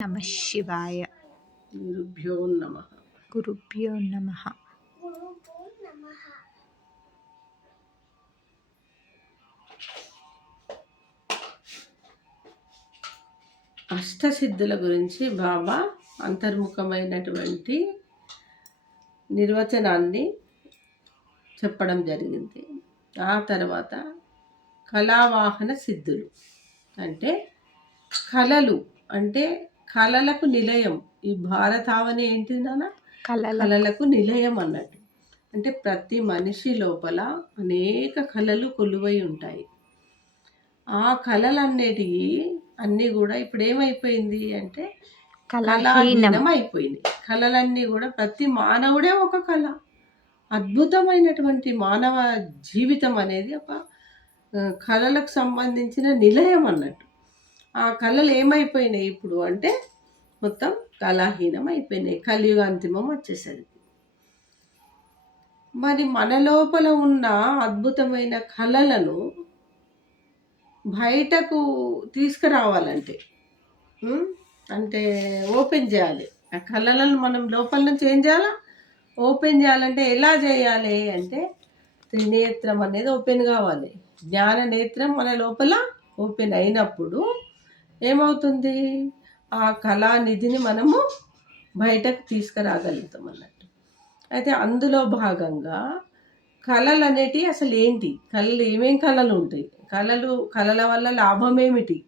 నమ శివాయ. గురుభ్యో నమః. గురుభ్యో నమః. అష్టసిద్ధుల గురించి బాబా అంతర్ముఖమైనటువంటి నిర్వచనాన్ని చెప్పడం జరిగింది. ఆ తర్వాత కళావాహన సిద్ధులు అంటే కళలు, అంటే కళలకు నిలయం. ఈ భారతావని ఏంటి నాన్న? కళలకు నిలయం అన్నట్టు. అంటే ప్రతి మనిషి లోపల అనేక కళలు కొలువై ఉంటాయి. ఆ కళలన్నిటివి అన్నీ కూడా ఇప్పుడు ఏమైపోయింది అంటే కళాహీనం అయిపోయింది. కళలన్నీ కూడా ప్రతి మానవుడే ఒక కళ. అద్భుతమైనటువంటి మానవ జీవితం అనేది ఒక కళలకు సంబంధించిన నిలయం అన్నట్టు. ఆ కళలు ఏమైపోయినాయి ఇప్పుడు అంటే మొత్తం కళాహీనం అయిపోయినాయి. కలియుగాంతిమం వచ్చేసరికి మరి మన లోపల ఉన్న అద్భుతమైన కళలను బయటకు తీసుకురావాలంటే అంటే ఓపెన్ చేయాలి. ఆ కళలను మనం లోపల నుంచి ఏం చేయాలా? ఓపెన్ చేయాలంటే ఎలా చేయాలి అంటే త్రినేత్రం అనేది ఓపెన్ కావాలి. జ్ఞాన నేత్రం మన లోపల ఓపెన్ అయినప్పుడు ఏమవుతుంది? ఆ కళానిధిని మనము బయటకు తీసుకురాగలుగుతాం అన్నట్టు. అయితే అందులో భాగంగా కళలు అనేటివి అసలు ఏంటి? కళలు ఏమేం కళలు ఉంటాయి? కళల వల్ల లాభం ఏమిటి?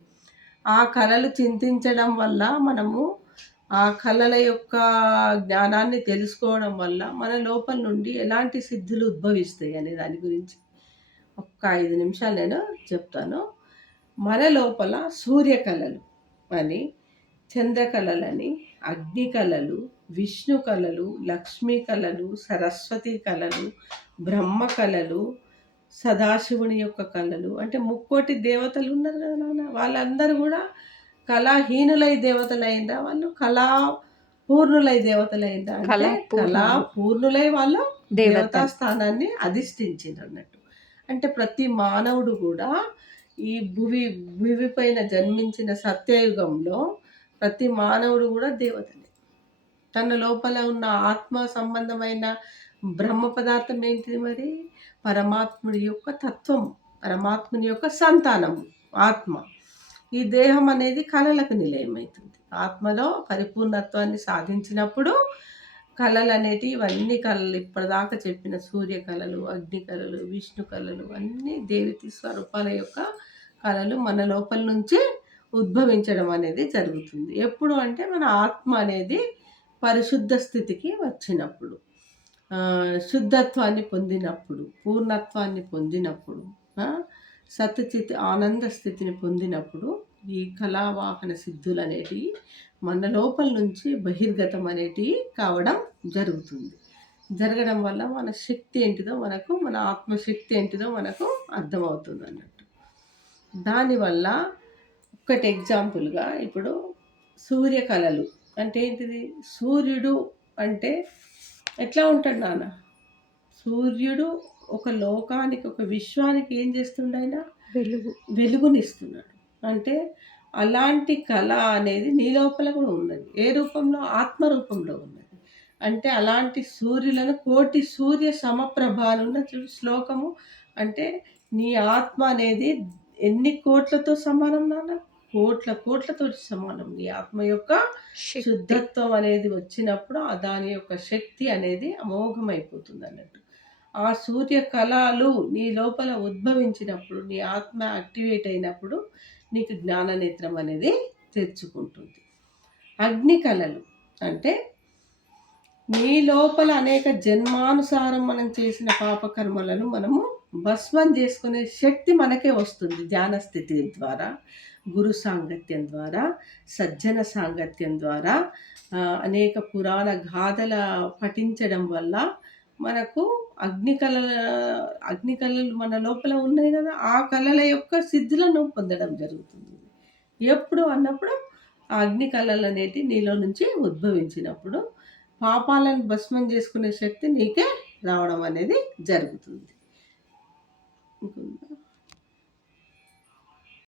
ఆ కళలు చింతించడం వల్ల మనము ఆ కళల యొక్క జ్ఞానాన్ని తెలుసుకోవడం వల్ల మన లోపల నుండి ఎలాంటి సిద్ధులు ఉద్భవిస్తాయి అనే దాని గురించి ఒక్క 5 నిమిషాలు నేను చెప్తాను. మన లోపల సూర్య కళలు అని, చంద్రకళలని, అగ్ని కళలు, విష్ణు కళలు, లక్ష్మీ కళలు, సరస్వతి కళలు, బ్రహ్మ కళలు, సదాశివుని యొక్క కళలు, అంటే 3 దేవతలు ఉన్నారు కదా నాన్న, వాళ్ళందరూ కూడా కళాహీనులై దేవతలైందా? వాళ్ళు కళాపూర్ణులై దేవతలైందా? అంటే కళాపూర్ణులై వాళ్ళు దేవతా స్థానాన్ని అధిష్ఠించిండ్రు అన్నట్టు. అంటే ప్రతి మానవుడు కూడా ఈ భూమి పైన జన్మించిన సత్యయుగంలో ప్రతి మానవుడు కూడా దేవతనే. తన లోపల ఉన్న ఆత్మ సంబంధమైన బ్రహ్మ పదార్థం ఏంటిది? మరి పరమాత్ముడి యొక్క తత్వం, పరమాత్ముని యొక్క సంతానము ఆత్మ. ఈ దేహం అనేది కళలకు నిలయమవుతుంది. ఆత్మలో పరిపూర్ణత్వాన్ని సాధించినప్పుడు కళలు అనేటివి ఇవన్నీ కళలు, ఇప్పటిదాకా చెప్పిన సూర్య కళలు, అగ్ని కళలు, విష్ణు కళలు అన్నీ దేవతి స్వరూపాల యొక్క కళలు మన లోపల నుంచి ఉద్భవించడం అనేది జరుగుతుంది. ఎప్పుడు అంటే మన ఆత్మ అనేది పరిశుద్ధ స్థితికి వచ్చినప్పుడు, శుద్ధత్వాన్ని పొందినప్పుడు, పూర్ణత్వాన్ని పొందినప్పుడు, సత్యచిత్ ఆనంద స్థితిని పొందినప్పుడు ఈ కళావాహన సిద్ధులు అనేటివి మన లోపల నుంచి బహిర్గతం అనేటివి కావడం జరుగుతుంది. జరగడం వల్ల మన శక్తి ఏంటిదో మనకు, మన ఆత్మశక్తి ఏంటిదో మనకు అర్థమవుతుంది అన్నట్టు. దానివల్ల ఒకటి ఎగ్జాంపుల్గా ఇప్పుడు సూర్యకళలు అంటే ఏంటిది? సూర్యుడు అంటే ఎట్లా ఉంటాడు నాన్న? సూర్యుడు ఒక లోకానికి, ఒక విశ్వానికి ఏం చేస్తుండ? ఆయన వెలుగునిస్తున్నాడు. అంటే అలాంటి కళ అనేది నీ లోపల కూడా ఉన్నది. ఏ రూపంలో? ఆత్మ రూపంలో ఉన్నది. అంటే అలాంటి సూర్యులను కోటి సూర్య సమప్రభానున్న శ్లోకము. అంటే నీ ఆత్మ అనేది ఎన్ని కోట్లతో సమానం నాన్న? కోట్లతో సమానం. నీ ఆత్మ యొక్క శుద్ధత్వం అనేది వచ్చినప్పుడు దాని యొక్క శక్తి అనేది అమోఘమైపోతుంది అన్నట్టు. ఆ సూర్య కళలు నీ లోపల ఉద్భవించినప్పుడు, నీ ఆత్మ యాక్టివేట్ అయినప్పుడు నీకు జ్ఞాననేత్రం అనేది తెచ్చుకుంటుంది. అగ్ని కళలు అంటే నీ లోపల అనేక జన్మానుసారం మనం చేసిన పాపకర్మలను మనము భస్మం చేసుకునే శక్తి మనకే వస్తుంది. ధ్యాన స్థితి ద్వారా, గురు సాంగత్యం ద్వారా, సజ్జన సాంగత్యం ద్వారా, అనేక పురాణ గాథల పఠించడం వల్ల మనకు అగ్ని కళలు మన లోపల ఉన్నాయి కదా, ఆ కళల యొక్క సిద్ధులను పొందడం జరుగుతుంది. ఎప్పుడు అన్నప్పుడు ఆ అగ్ని కళలు అనేటివి నీలో నుంచి ఉద్భవించినప్పుడు పాపాలను భస్మం చేసుకునే శక్తి నీకే రావడం అనేది జరుగుతుంది.